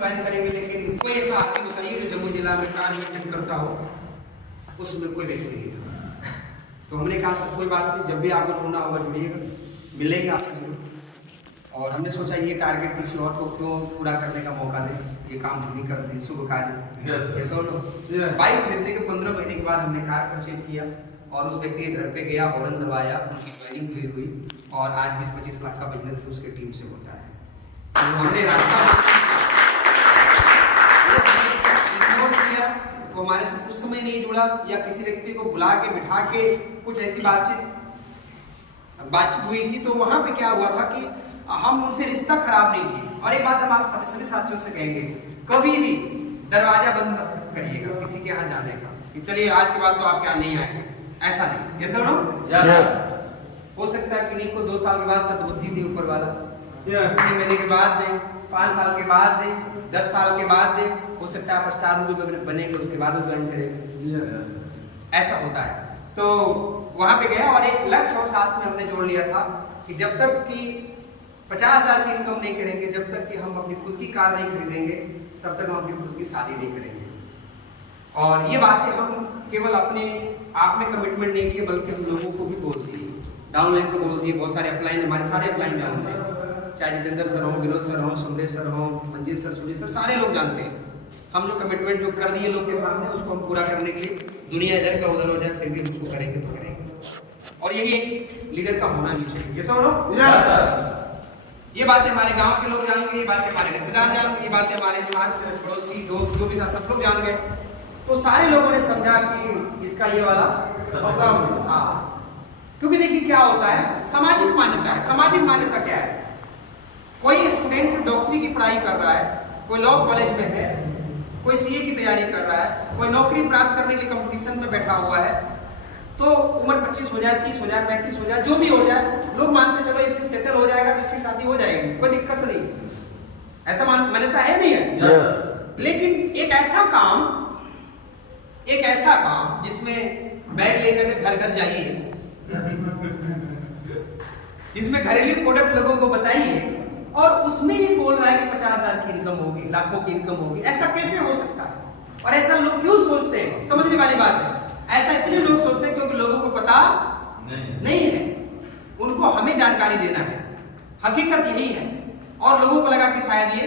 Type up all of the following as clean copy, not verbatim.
Join करेंगे, लेकिन कोई ऐसा आदमी बताइए जो जम्मू जिला में कार्य मेंटेन करता हो, उसमें कोई व्यक्ति नहीं था। तो हमने कहा सर कोई बात नहीं, जब भी आपको जुड़ना होगा जुड़िएगा, मिलेंगे आपसे जरूर। और हमने सोचा ये टारगेट किसी और को क्यों पूरा करने का मौका दें, ये काम हम ही करते हैं, शुभ कार्य। बाइक खरीदने के 15 महीने के बाद हमने कार परचेज किया और उस व्यक्ति के घर पे गया, हॉर्न दबाया, उनकी ज्वाइनिंग भी हुई और आज 20-25 लाख का बिजनेस उसके टीम से होता है। तो हमने रास्ता किया, वो हमारे से कुछ समय नहीं जुड़ा या किसी व्यक्ति को बुला के बिठा के कुछ ऐसी बातचीत हुई थी, तो वहां पे क्या हुआ था कि हम उनसे रिश्ता खराब नहीं किए। और एक बात हम आप सभी साथियों से कहेंगे, कभी भी दरवाजा बंद मत करिएगा किसी के यहाँ जाने का कि चलिए आज के बाद तो आपके यहाँ नहीं आएंगे, ऐसा नहीं। ये सब हो सकता है कि को 2 साल के बाद सद्बुद्धि दी ऊपर वाला, 3 महीने के बाद दे, 5 साल के बाद दे, 10 साल के बाद दे, हो सकता है आप स्टार मूवी बनेंगे उसके बाद वो ज्वाइन करेंगे, ऐसा होता है। तो वहां पे गया और एक लक्ष्य और साथ में हमने जोड़ लिया था कि जब तक कि 50,000 की इनकम नहीं करेंगे, जब तक कि हम अपनी खुद की कार नहीं खरीदेंगे, तब तक हम अपनी खुद की शादी नहीं करेंगे। और ये बातें हम केवल अपने आप में कमिटमेंट नहीं किए, बल्कि हम लोगों को भी बोल दिए, डाउनलाइन को बोल दिए। बहुत सारे अपलाइन, हमारे सारे अपलाइन जानते हैं, चाहे जितेंद्र सर हो, विनोद सर हो, समरेश सर हो, मंजीत सर, सुनील सर, सारे लोग जानते हैं। हम जो कमिटमेंट जो कर दिए लोग के सामने, उसको हम पूरा करने के लिए दुनिया इधर का उधर हो जाए, फिर भी हम उसको करेंगे तो करेंगे। और यही एक लीडर का होना भी चाहिए। ये सब ये बातें हमारे गांव के लोग जान गए, ये बातें हमारे रिश्तेदार जान गए, ये बातें हमारे साथ पड़ोसी दोस्त जो भी था सब लोग जान गए। तो सारे लोगों ने समझा कि इसका ये वाला हाँ, क्योंकि देखिए क्या होता है, सामाजिक मान्यता है। सामाजिक मान्यता क्या है, कोई स्टूडेंट डॉक्टरी की पढ़ाई कर रहा है, कोई लॉ कॉलेज में है, कोई सीए की तैयारी कर रहा है, कोई नौकरी प्राप्त करने के लिए कंपटीशन में बैठा हुआ है, तो उम्र 25 हो जाए, 30 हो जाए, 35 हो जाए, जो भी हो जाए, लोग मानते चलो एक दिन सेटल हो जाएगा तो इसकी शादी हो जाएगी, कोई दिक्कत नहीं। ऐसा मान्यता है नहीं है? लेकिन एक ऐसा काम जिसमें बैग लेकर के घर घर जाइए, जिसमें घरेलू प्रोडक्ट लोगों को बताइए और उसमें ये बोल रहा है कि 50,000 की इनकम होगी, लाखों की इनकम होगी, ऐसा कैसे हो सकता है? और ऐसा लोग क्यों सोचते हैं? समझने वाली बात है। ऐसा इसलिए लोग सोचते हैं क्योंकि लोगों को पता नहीं है, उनको हमें जानकारी देना है, हकीकत यही है। और लोगों को लगा कि शायद ये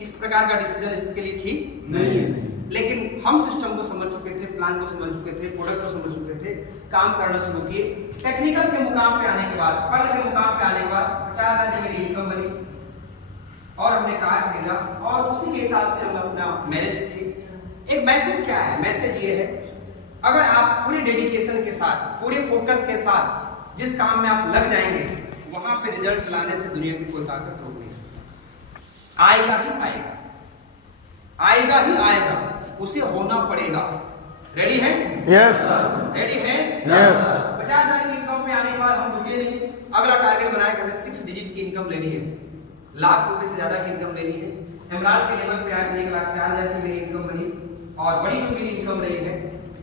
इस प्रकार का डिसीजन इसके लिए ठीक नहीं है, लेकिन हम सिस्टम को समझ चुके थे, प्लान को समझ चुके थे, प्रोडक्ट को समझ चुके थे, काम करना शुरू किए। टेक्निकल के मुकाम पे आने के बाद, पल के मुकाम पे आने के बाद 50,000 की मेरी इनकम बनी और हमने कार खरीदा और उसी के हिसाब से हम अपना मैरिज किए। एक मैसेज क्या है? मैसेज ये है, अगर आप पूरे डेडिकेशन के साथ, पूरे फोकस के साथ जिस काम में आप लग जाएंगे, वहां पे रिजल्ट लाने से दुनिया की कोई ताकत रोक नहीं सकती। आएगा ही आएगा, आएगा ही आएगा, उसे होना पड़ेगा। रेडी है? यस। रेडी है? यस। 50,000 की इनकम में आने के बाद हम रुके नहीं, अगला टारगेट बनाया कि हमें 6 डिजिट की इनकम लेनी है, लाख रुपए से ज्यादा की इनकम लेनी है। इमरान के लेवल पे आए 1,04,000 की मेरी इनकम बनी और बड़ी जो मेरी इनकम रही है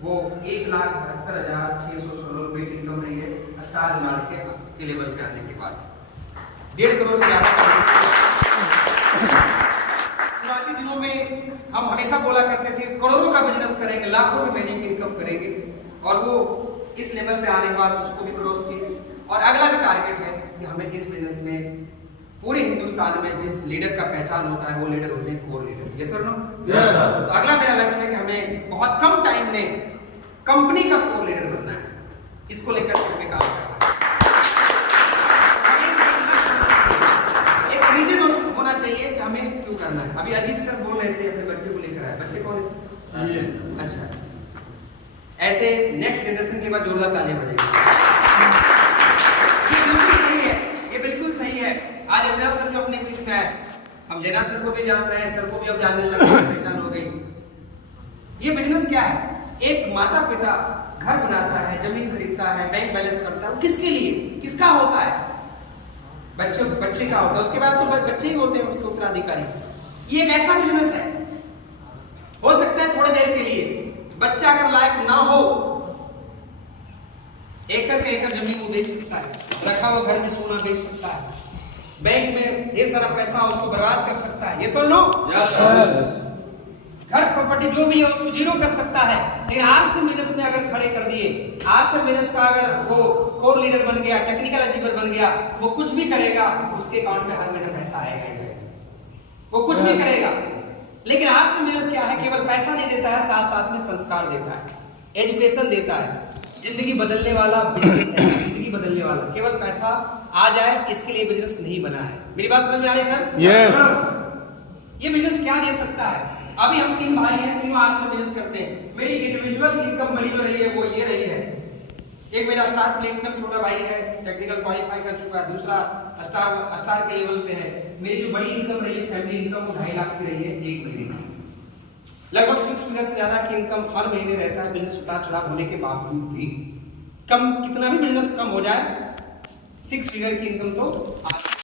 वो 1,72,616 रुपए की इनकम रही है स्टार इमरान के लेवल पे आने के बाद। 1.5 करोड़ से ज्यादा। शुरुआती दिनों में हम हमेशा बोला करते थे करोड़ों का बिजनेस करेंगे, लाखों रुपए महीने की इनकम करेंगे, और वो इस लेवल पे आने के बाद उसको भी क्रॉस किए। और अगला भी टारगेट है कि हमें इस बिजनेस में पूरे हिंदुस्तान में जिस लीडर का पहचान होता है वो लीडर होते हैं core leader. Yes sir? No? Yes sir. तो अगला मेरा लक्ष्य है कि हमें बहुत कम टाइम में कंपनी का कोर लीडर बनना है, इसको लेकर हमें काम करना है। एक रीजन होना चाहिए कि हमें क्यों करना है। अभी अजीत सर बोल रहे थे अपने बच्चे को लेकर आए, बच्चे कौन है? अच्छा, ऐसे नेक्स्ट जनरेशन के बाद जोरदार तालियां बजेगी। ये बिल्कुल सही है, ये बिल्कुल सही है। आज अविनाश सर जो अपने बीच में आए, हम जैना सर को भी जान रहे हैं, सर को भी अब जानने लगे, पहचान हो गई। ये बिजनेस क्या है? एक माता पिता घर बनाता है, जमीन खरीदता है, बैंक बैलेंस करता है, किसके लिए, किसका होता है? बच्चे का होता है, उसके बाद तो बच्चे ही होते हैं उसके उत्तराधिकारी। ये एक ऐसा बिजनेस है, हो सकता है थोड़ी देर के लिए बच्चा अगर लायक ना हो, एकड़ के एकड़ जमीन वो बेच सकता है, रखा हुआ घर में सोना बेच सकता है, बैंक में ढेर सारा पैसा उसको बर्बाद कर सकता है। ये सुन लो, घर प्रॉपर्टी जो भी है उसको जीरो कर सकता है। लेकिन आर्ट्स बिजनेस में अगर खड़े कर दिए, आर्ट्स बिजनेस का अगर वो कोर लीडर बन गया, टेक्निकल अचीवर बन गया, वो कुछ भी करेगा उसके अकाउंट में हर महीने पैसा आएगा ही आएगा, वो कुछ भी करेगा। लेकिन आर्ट्स बिजनेस क्या है, केवल पैसा नहीं देता है, साथ साथ में संस्कार देता है, एजुकेशन देता है, जिंदगी बदलने वाला बिजनेस है, जिंदगी बदलने वाला। केवल पैसा आ जाए इसके लिए बिजनेस नहीं बना है। मेरी बात समझ में आ रही है सर? यस। ये बिजनेस क्या दे सकता है? अभी हम 3 भाई हैं, तीनों आर्ट्स में बिजनेस करते हैं। मेरी इंडिविजुअल इनकम बनी जो रही है वो ये रही है। एक मेरा स्टार प्लेटिनम छोटा भाई है, टेक्निकल क्वालिफाई कर चुका है, दूसरा स्टार के लेवल पे है। मेरी जो बड़ी इनकम रही है, फैमिली इनकम, वो 2.5 लाख की रही है एक महीने की। लगभग 6 फिगर से ज्यादा की इनकम हर महीने रहता है बिजनेस उतार चढ़ाव होने के बावजूद भी। कम कितना भी बिजनेस कम हो जाए, 6 फिगर की इनकम तो